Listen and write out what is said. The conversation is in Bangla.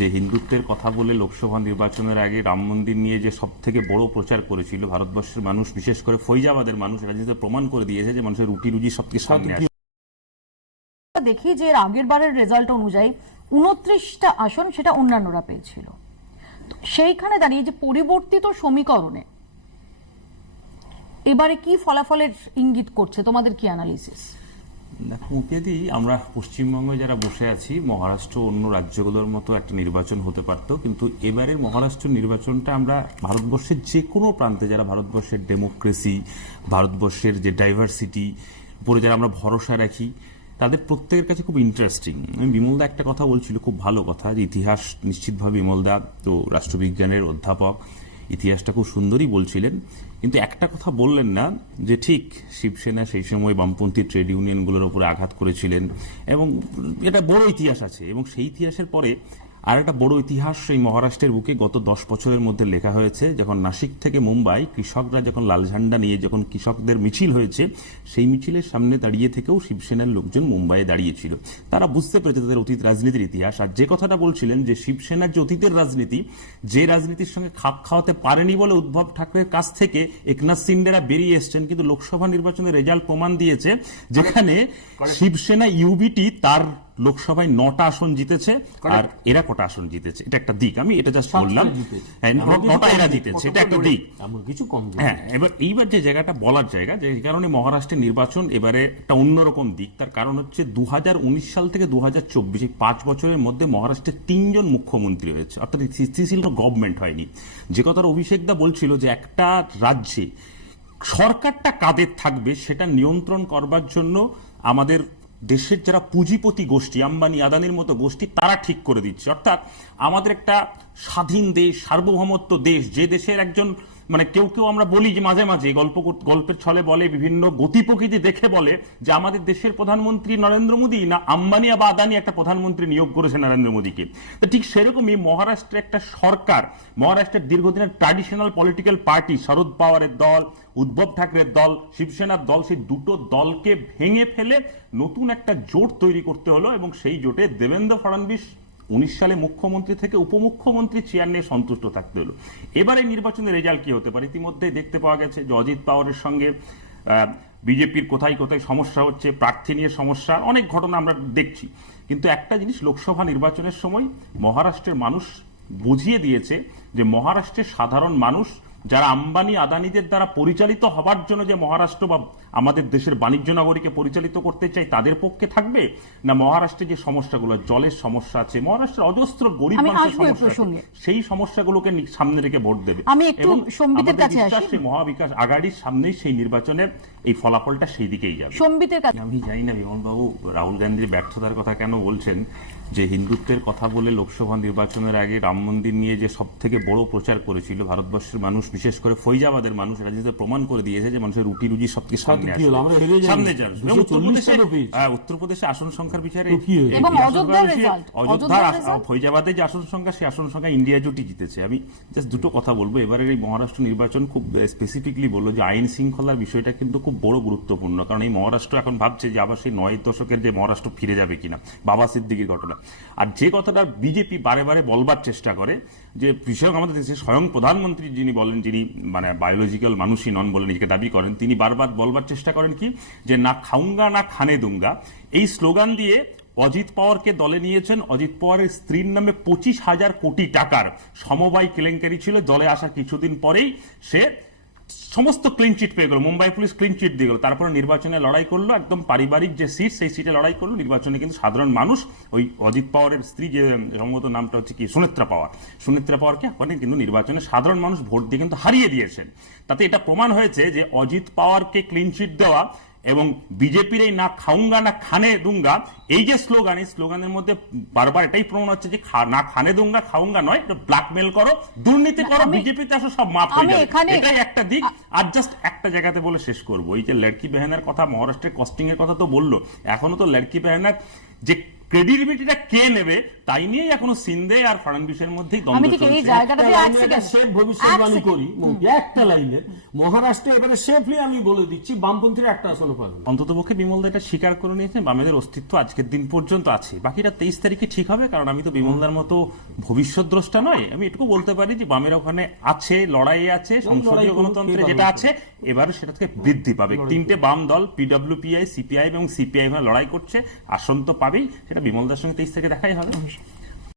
যে হিন্দুত্বের কথা বলে লোকসভা নির্বাচনের আগে রাম মন্দির নিয়ে যে সব থেকে বড় প্রচার করেছিল ভারতবর্ষের মানুষ, বিশেষ করে ফৈজাবাদের মানুষ, এটা যেটা প্রমাণ করে দিয়েছে যে মানুষের রুটি রুজি সবথেকে সামনে আসে। দেখি যে আগের বারের রেজাল্ট অনুযায়ী 29টা আসন সেটা অন্যান্যরা পেয়েছিল। সেইখানে দাঁড়িয়ে যে পরিবর্তিত সমীকরণে এবারে কি ফলাফলের ইঙ্গিত করছে, তোমাদের কি অ্যানালিসিস? দেখো উপিয়াদি, আমরা পশ্চিমবঙ্গে যারা বসে আছি, মহারাষ্ট্র অন্য রাজ্যগুলোর মতো একটা নির্বাচন হতে পারত, কিন্তু এবারের মহারাষ্ট্র নির্বাচনটা আমরা ভারতবর্ষের যে কোনো প্রান্তে যারা ভারতবর্ষের ডেমোক্রেসি, ভারতবর্ষের যে ডাইভার্সিটি উপরে যারা আমরা ভরসা রাখি, তাদের প্রত্যেকের কাছে খুব ইন্টারেস্টিং। বিমলদা একটা কথা বলছিল, খুব ভালো কথা, যে ইতিহাস নিশ্চিতভাবে বিমলদা তো রাষ্ট্রবিজ্ঞানের অধ্যাপক, ইতিহাসটা খুব সুন্দরই বলছিলেন, কিন্তু একটা কথা বললেন না যে ঠিক শিবসেনা সেই সময় বামপন্থী ট্রেড ইউনিয়নগুলোর উপরে আঘাত করেছিলেন, এবং এটা বড় ইতিহাস আছে। এবং সেই ইতিহাসের পরে আর একটা বড় ইতিহাস এই মহারাষ্ট্রের বুকে গত 10 বছরের মধ্যে লেখা হয়েছে, যখন নাসিক থেকে মুম্বাই কৃষকরা যখন লাল ঝান্ডা নিয়ে যখন কৃষকদের মিছিল হয়েছে, সেই মিছিলের সামনে দাঁড়িয়ে থেকেও শিবসেনার লোকজন মুম্বাইয়ে দাঁড়িয়েছিল। তারা বুঝতে পেরেছে তাদের অতীত রাজনীতির ইতিহাস। আর যে কথাটা বলছিলেন যে শিবসেনার যে অতীতের রাজনীতি, যে রাজনীতির সঙ্গে খাপ খাওয়াতে পারেনি বলে উদ্ধব ঠাকরের কাছ থেকে একনাথ শিন্ডেরা বেরিয়ে এসছেন, কিন্তু লোকসভা নির্বাচনের রেজাল্ট প্রমাণ দিয়েছে যেখানে শিবসেনা ইউবিটি তার লোকসভায় 9টা আসন জিতেছে, আর এরা কটা আসন জিতেছে, এটা একটা দিক। আমি এটা জাস্ট বললাম, 9টা এরা জিতেছে, এটা একটা দিক। কিছু কম। হ্যাঁ, এইবার যে জায়গাটা বলার জায়গা, যে কারণে মহারাষ্ট্রের নির্বাচন এবারে একটা অন্যরকম দিক, তার কারণ হচ্ছে 2019 সাল থেকে 2024 এই 5 বছরের মধ্যে মহারাষ্ট্রের 3 জন মুখ্যমন্ত্রী হয়েছে, অর্থাৎ স্থিতিশীল গভর্নমেন্ট হয়নি। যে কথাটা অভিষেকদা বলছিল যে একটা রাজ্যে সরকারটা কাদের থাকবে সেটা নিয়ন্ত্রণ করবার জন্য আমাদের দেশের যারা পুঁজিপতি গোষ্ঠী, আম্বানি আদানির মতো গোষ্ঠী, তারা ঠিক করে দিচ্ছে। অর্থাৎ আমাদের একটা স্বাধীন দেশ, সার্বভৌমত্ব দেশ, যে দেশের একজন মানে কেউ কেউ আমরা বলি যে মাঝে মাঝে গল্পের ছলে বলে, বিভিন্ন গতি প্রকৃতি দেখে বলে যে আমাদের দেশের প্রধানমন্ত্রী নরেন্দ্র মোদী না আম্বানি বা আদানি একটা প্রধানমন্ত্রী নিয়োগ করেছে নরেন্দ্র মোদীকে। তো ঠিক সেরকমই মহারাষ্ট্রে একটা সরকার, মহারাষ্ট্রের দীর্ঘদিনের ট্র্যাডিশনাল পলিটিক্যাল পার্টি, শরদ পাওয়ারের দল, উদ্ধব ঠাকরের দল, শিবসেনার দল, সেই দুটো দলকে ভেঙে ফেলে নতুন একটা জোট তৈরি করতে হলো। এবং সেই জোটে দেবেন্দ্র ফডনবিস 19 সালে মুখ্যমন্ত্রী থেকে উপমুখ্যমন্ত্রী চেয়ার নিয়ে সন্তুষ্ট থাকতে হলো। এবারে নির্বাচনের রেজাল্ট কি হতে পারে? ইতিমধ্যে দেখতে পাওয়া গেছে যে অজিত পাওয়ারের সঙ্গে বিজেপির কোথায় কোথায় সমস্যা হচ্ছে, প্রার্থী নিয়ে সমস্যা, অনেক ঘটনা আমরা দেখছি। কিন্তু একটা জিনিস লোকসভা নির্বাচনের সময় মহারাষ্ট্রের মানুষ বুঝিয়ে দিয়েছে যে মহারাষ্ট্রের সাধারণ মানুষ, যারা আম্বানি আদানিদের দ্বারা পরিচালিত হবার জন্য যে মহারাষ্ট্র বা আমাদের দেশের বাণিজ্য নগরীকে পরিচালিত করতে চাই, তাদের পক্ষে থাকবে না মহারাষ্ট্রে যে সমস্যাগুলো, জলের সমস্যা আছে, মহারাষ্ট্রের অজস্র গরিব মানুষের সমস্যা, সেই সমস্যাগুলোকে সামনে রেখে ভোট দেবে। আমি একটু সম্বিতের কাছে আসি, সেই মহাবিকাশ আঘাড়ির সামনেই সেই নির্বাচনের এই ফলাফলটা সেই দিকেই যাবে। সম্বিতের কাছে আমি জানি না বিমলবাবু রাহুল গান্ধীর ব্যর্থতার কথা কেন বলছেন, যে হিন্দুত্বের কথা বলে লোকসভা নির্বাচনের আগে রাম মন্দির নিয়ে যে সব থেকে বড় প্রচার করেছিল ভারতবর্ষের মানুষ, বিশেষ করে ফৈজাবাদের মানুষ, এটা যেটা প্রমাণ করে দিয়েছে যে মানুষের রুটি রুজি সবথেকে সামনে আসে। উত্তরপ্রদেশে আসন সংখ্যার বিচারে অযোধ্যার ফৈজাবাদে যে আসন সংখ্যা, সেই আসন সংখ্যা ইন্ডিয়া জোটই জিতেছে। আমি জাস্ট দুটো কথা বলবো, এবারের এই মহারাষ্ট্র নির্বাচন খুব স্পেসিফিকলি বলবো যে আইন শৃঙ্খলার বিষয়টা কিন্তু খুব বড় গুরুত্বপূর্ণ, কারণ এই মহারাষ্ট্র এখন ভাবছে যে আবার সেই 9 দশকের যে মহারাষ্ট্র ফিরে যাবে কিনা, বাবা সিদ্দিকির ঘটনা। আর যে কথাটা বিজেপি বারে বারে বলবার চেষ্টা করে, যে বিষয় আমাদের দেশে স্বয়ং প্রধানমন্ত্রী যিনি বলেন, যিনি মানে বায়োলজিক্যাল মানুষই নন বলে নিজেকে দাবি করেন, তিনি বারবার বলবার চেষ্টা করেন কি, যে না খাউঙ্গা না খানে দুঙ্গা, এই স্লোগান দিয়ে অজিত পাওয়ারকে দলে নিয়েছেন। অজিত পাওয়ারের স্ত্রীর নামে 25,000 কোটি টাকার সমবায় কেলেঙ্কারি ছিল। দলে আসা কিছুদিন পরেই সে সমস্ত ক্লিন চিট পেয়ে গেল, মুম্বাই পুলিশ ক্লিন চিট দিয়ে গেল। তারপরে নির্বাচনে লড়াই করলো, একদম পারিবারিক যে সিট, সেই সিটে লড়াই করলো। নির্বাচনে কিন্তু সাধারণ মানুষ ওই অজিত পাওয়ারের স্ত্রী, যে সম্ভবত নামটা হচ্ছে কি সুনেত্রা পাওয়ারকে ওখানে কিন্তু নির্বাচনে সাধারণ মানুষ ভোট দিয়ে কিন্তু হারিয়ে দিয়েছেন। তাতে এটা প্রমাণ হয়েছে যে অজিত পাওয়ারকে ক্লিন চিট দেওয়া এবং বিজেপির এই না খাউঙ্গা না খানে দুঙ্গা এই যে স্লোগান, এই স্লোগানের মধ্যে বারবার এটাই প্রমাণ হচ্ছে যে না খানে দুঙ্গা খাউঙ্গা নয়, ব্ল্যাকমেল করো, দুর্নীতি করো, বিজেপিতে আসো, সব মাফ হয়ে যাবে। এটাই একটা দিক। আর জাস্ট একটা জায়গাতে বলে শেষ করবো, এই যে লড়কি বেহেনার কথা, মহারাষ্ট্রের কস্টিং এর কথা তো বললো, এখনো তো লড়কি বেহেনার যে ক্রেডিবিলিটিটা কে নেবে তাই নিয়েই এখনো সিন্ধে আর ফাড়নবিসের মধ্যেই আমি দ্বন্দ্ব ঠিক এই চলছে। জায়গাটাতে এক সেকেন্ড সেফ ভবিষ্যৎবাণী করি একটা লাইনে, মহারাষ্ট্রে এবারে সেফলি আমি বলে দিচ্ছি বামপন্থীরা একটা আসনও পাবে না। অন্ততপক্ষে বিমলদা এটা স্বীকার করে নিয়েছেন বামেদের অস্তিত্ব আজকের দিন পর্যন্ত আছে, বাকিটা 23 তারিখে ঠিক হবে। কারণ আমি তো বিমলদার মতো ভবিষ্যৎ দ্রষ্টা নয়, আমি এটুকু বলতে পারি যে বামের ওখানে আছে, লড়াই আছে, সংসদীয় গণতন্ত্রে যেটা আছে এবারে সেটা থেকে বৃদ্ধি পাবে। তিনটে বাম দল পিডব্লিউপিআই, সিপিআই এবং সিপিআই লড়াই করছে, আসন তো পাবেই, সেটা বিমলদার সঙ্গে 23 থেকে দেখাই হবে।